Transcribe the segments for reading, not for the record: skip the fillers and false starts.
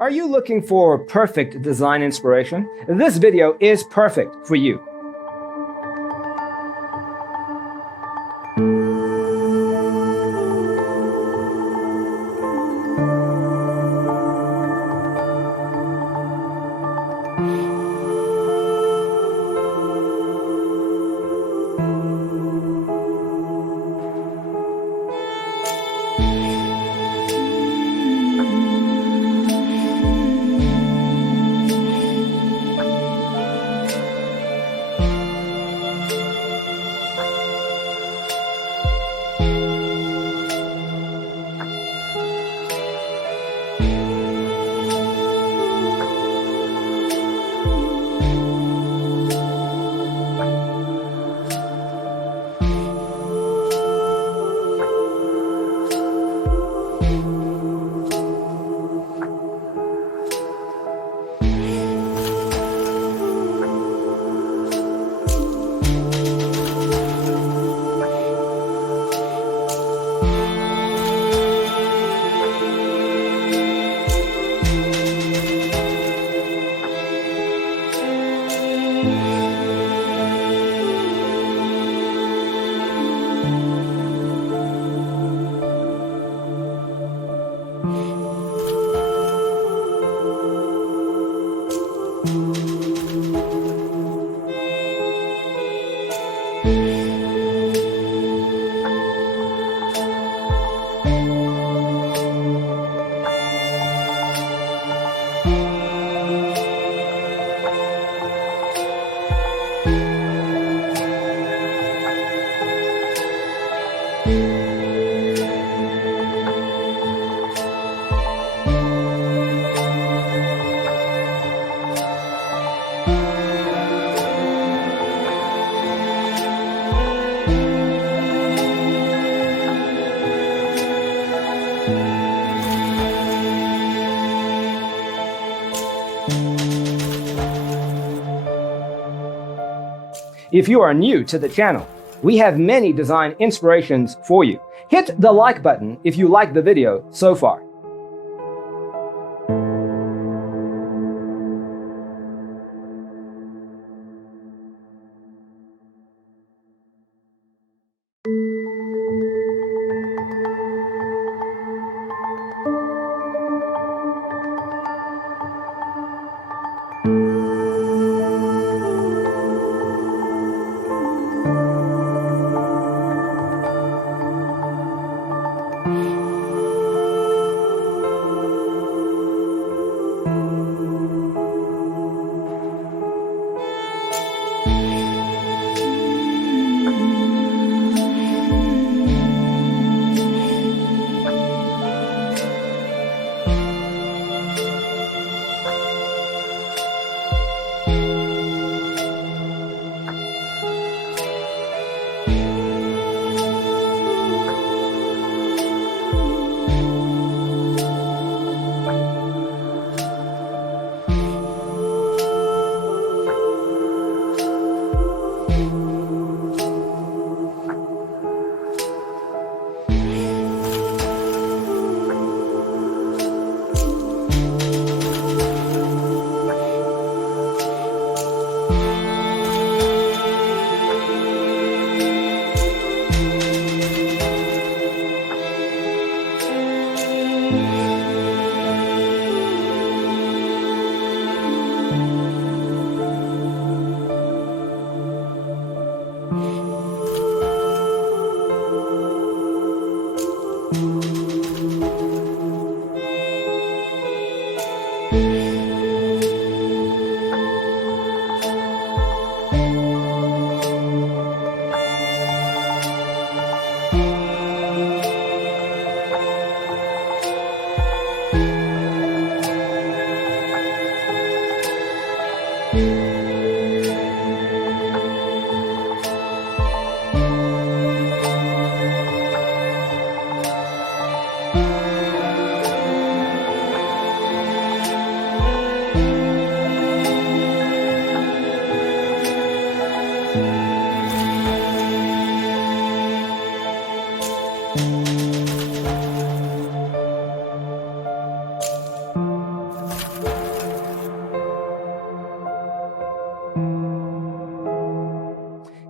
Are you looking for perfect design inspiration? This video is perfect for you. If you are new to the channel, we have many design inspirations for you. Hit the like button if you like the video so far.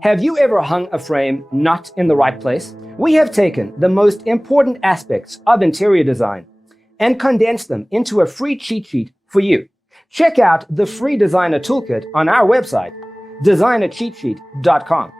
Have you ever hung a frame not in the right place? We have taken the most important aspects of interior design and condensed them into a free cheat sheet for you. Check out the free designer toolkit on our website, designercheatsheet.com.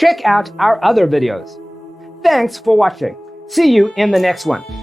Check out our other videos. Thanks for watching. See you in the next one.